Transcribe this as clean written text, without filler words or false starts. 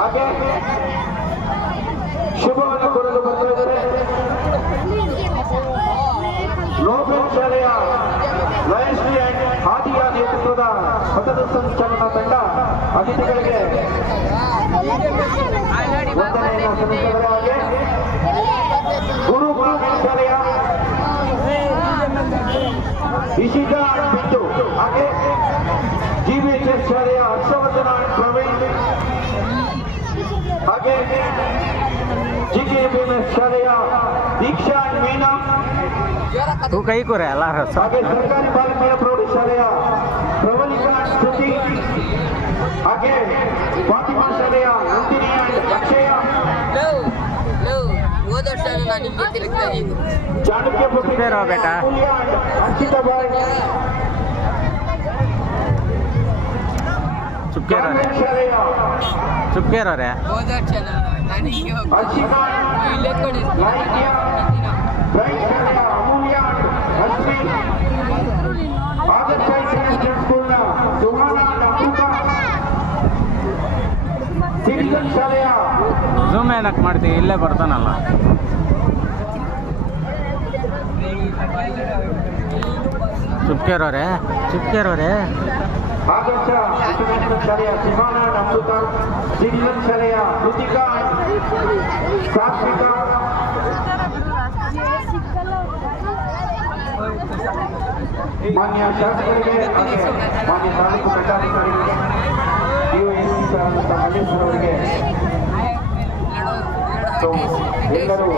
ಹಾಗೆ ಶುಭವನ್ನು ಕೊಡಲು ಬರ್ತಿದ್ದಾರೆ ನೋಬೆಲ್ ಶಾಲೆಯ ಲಯನ್ಸ್ ಅಂಡ್ ಹಾದಿಯ ನೇತೃತ್ವದ ಪಥದ ಸಂಚಲನ ತಂಡ ಅತಿಥಿಗಳಿಗೆ ವಂದನೆಯನ್ನು ಸಲ್ಲಿಸಿದರೆ ಹಾಗೆ ಗುರು ಶಾಲೆಯ ಇಶಿತಾ ಬಿಂದು ಹಾಗೆ ಜಿವಿಎಚ್ಎಸ್ ಶಾಲೆಯ ಹರ್ಷವರ್ಧನ ಪ್ರವೀಣ್ ಹಾಗೆ ಜಿಕೆಎಂಎಸ್ ಶಾಲೆಯ ದೀಕ್ಷಾ ಮೀನಾ तू कहीं को रहा ಹಾಗೆ ಸರ್ಕಾರಿ ಬಾಲಕಿಯರ ಪ್ರೌಢಶಾಲೆಯ ಪ್ರವಲಿಕಾ ಶ್ರುತಿ ಹಾಗೆ ಫಾತಿಮಾ ಶಾಲೆಯ ನಂದಿನಿ ಅಕ್ಷಯ ಚಾಣಕ್ಯ बेटा ಅಂಕಿತಾ ಬಾಯ್ चुपके रहो रे ಹರ್ಷಿಕಾ ಲಾಯಿಕ್ಯ ಶಾಲೆಯ ಅಮೂಲ್ಯ ಲಕ್ಷ್ಮಿ ಆದರ್ಶ ಇಂಟರ್ನ್ಯಾಷನಲ್ ಸ್ಕೂಲ್ನ ಸುಹಾನ ಅಮೃತ ಸಿಟಿಜನ್ ಶಾಲೆಯ ಝೂಮ್ ಏನಕ್ಕೆ ಮಾಡ್ತೀವಿ ಇಲ್ಲೇ ಬರ್ತಾನಲ್ಲ ಚುಪ್ಕೆ ರೋರೆ ಆದರ್ಶ ಇಂಟರ್ನ್ಯಾಷನಲ್ ಶಾಲೆಯ ಸುಹಾನ ಅಮೃತ ಸಿಟಿಜನ್ ಶಾಲೆಯ ಕೃತಿಕಾ ಸಾತ್ವಿಕಾ ಮಾನ್ಯ ಶಾಸಕರಿಗೆ ಹಾಗೆ ಮಾನ್ಯ ತಾಲೂಕು ಪಟ್ಟಾಧಿಕಾರಿಗಳಿಗೆ ಡಿಒಎಸ್ಪಿ ಮಲ್ಲೇಶ್ವರ ಅವರಿಗೆ ಎಲ್ಲರೂ